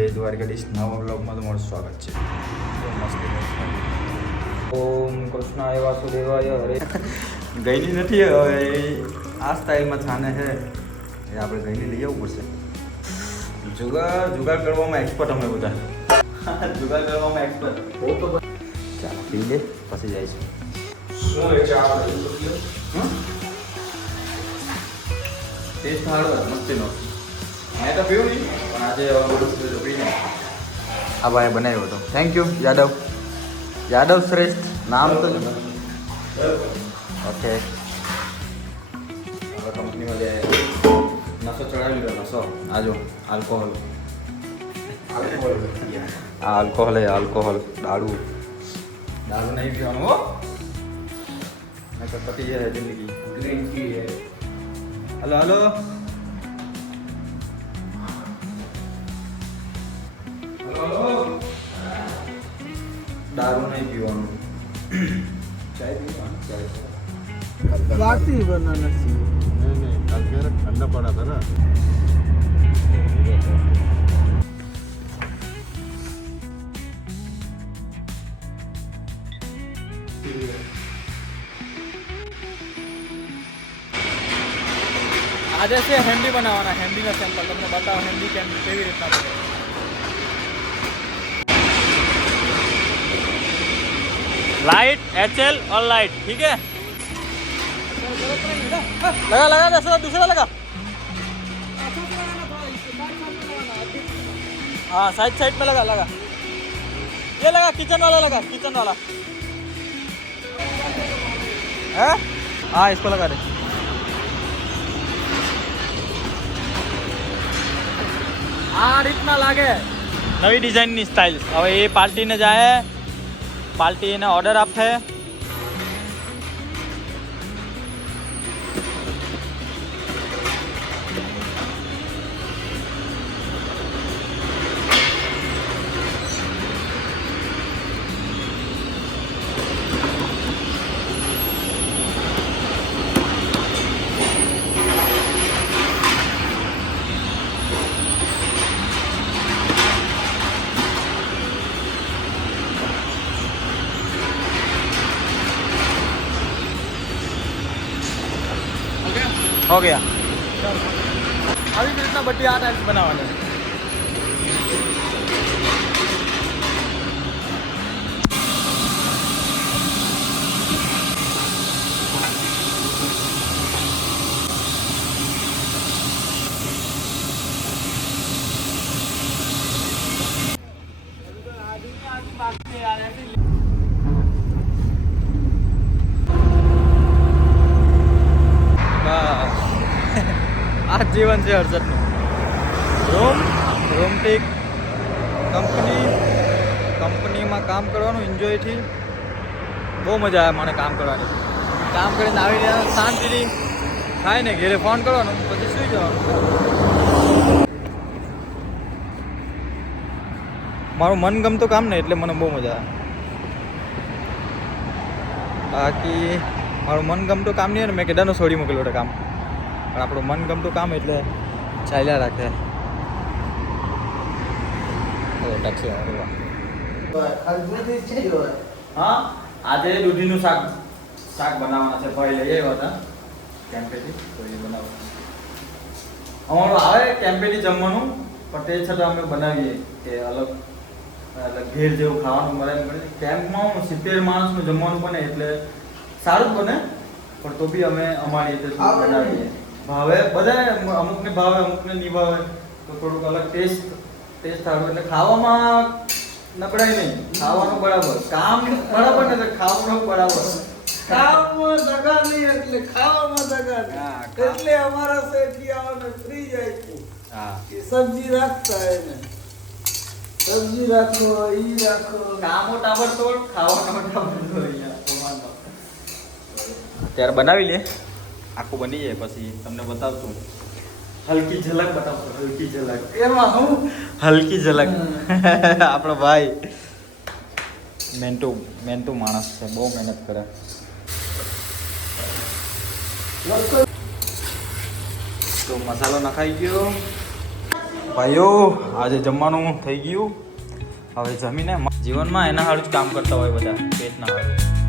જય દ્વારકાધીશ નવા બ્લોગમાં તમારું સ્વાગત છે. ઓમ કૃષ્ણાય વાસુદેવાય હરે. ગઈની નથી હવે આ સ્ટાઇલમાં છાને છે એ આપણે ગઈની લઈ આવવું પડશે. જુગાડ કરવામાં એક્સપર્ટ અમે બધા. જુગાડ કરવામાં એક્સપર્ટ. ચાલો પી લે પછી જઈશું. શું એ ચા ટેસ્ટ સારો મસ્તીનો. મેં તો પીવું નહીં પણ આજે પીને આ ભાઈ બનાવ્યો હતો. થેન્ક યુ યાદવ શ્રેષ્ઠ નામ તો ઓકે. હવે કંપનીમાં જે નશો ચડાવી લીધો નશો આજો આલ્કોહોલ દારૂ નહીં પીવાનું હો નહીં તો પતી જાય જિંદગી. ગ્રીન ટી હે. હલો दारू नहीं पीवानू. चाय पीवानू. चाय बात ही बनाना चाहिए. नहीं कल के ठंडा पड़ा था ना. आज ऐसे हैंडी बनावाना. हैंडी का सैंपल तुमने बताओ. हैंडी केवी રીતના બને. लाइट HL और लाइट ठीक है. लगा दूसरा लगा. हाँ साइड में लगा. ये लगा किचन वाला है. हाँ इसको लगा दे. આ રીતના લાગે નવી ડિઝાઇનની સ્ટાઇલ. હવે એ પાર્ટીને જાય, પાર્ટી એને ઓર્ડર આપે. हो गया. अभी कितना बड़ी आ टाइल्स बनावाने हैं. આ જીવન છે હર્ષદનું. રોમટિક કંપનીમાં કામ કરવાનું એન્જોયથી બહુ મજા આવે મને કામ કરવાની. કામ કરીને આવીને શાંતિથી ખાઈને ઘેરે ફોન કરવાનો પછી સુઈ જવાનું. મારું મનગમતું કામ ને એટલે મને બહુ મજા આવે. બાકી મારું મનગમતું કામ નહીં હોય ને મેં કેદારનું છોડી મૂકેલું હતું કામ. પણ આપણું મનગમતું કામ એટલે ચાલ્યા રાખે. હા આજે દૂધીનું શાક બનાવવાના છે. ભાઈ લઈ આવ્યા હતા કેમ્પેથી તો એ બનાવવાના. અમારું આવે કેમ્પેથી જમવાનું પણ તે છતાં અમે બનાવીએ કે અલગ ઘેર જેવું ખાવાનું મળે. કેમ્પમાં 70 માણસનું જમવાનું બને એટલે સારું બને પણ તો બી અમે અમારી રીતે બનાવીએ. ભાવે બધાને, અમુકને ભાવે અમુકને નહીં ભાવે તો થોડુંક અલગ ટેસ્ટ સારું. એટલે ખાવામાં નબળાઈ નહીં, ખાવાનું બરાબર. કામ બરાબર ને ખાવાનું બરાબર. ખાવામાં દગા નહીં એટલે ખાવામાં દગા નહીં. એટલે અમારા શેઠી આવને ફ્રી જાય છે. હા કે સબ્જી રાખતા એને સબ્જી રાખો ઈ રાખો. કામો તાબડતોડ, ખાવાનો તાબડતોડ. અહીંયા ત્યારે બનાવી લે, આખું બની જાય પછી તમને બતાવશું. હલકી ઝલક બતાવશું. હલકી ઝલક એમાં હું હલકી ઝલક. આપણો ભાઈ મેન્ટુ માણસ છે, બહુ મહેનત કરે. તો મસાલો નખાઈ ગયો. ભાઈઓ આજે જમવાનું થઈ ગયું. હવે જમીને જીવનમાં એના સારું જ કામ કરતા હોય બધા, પેટના સારું.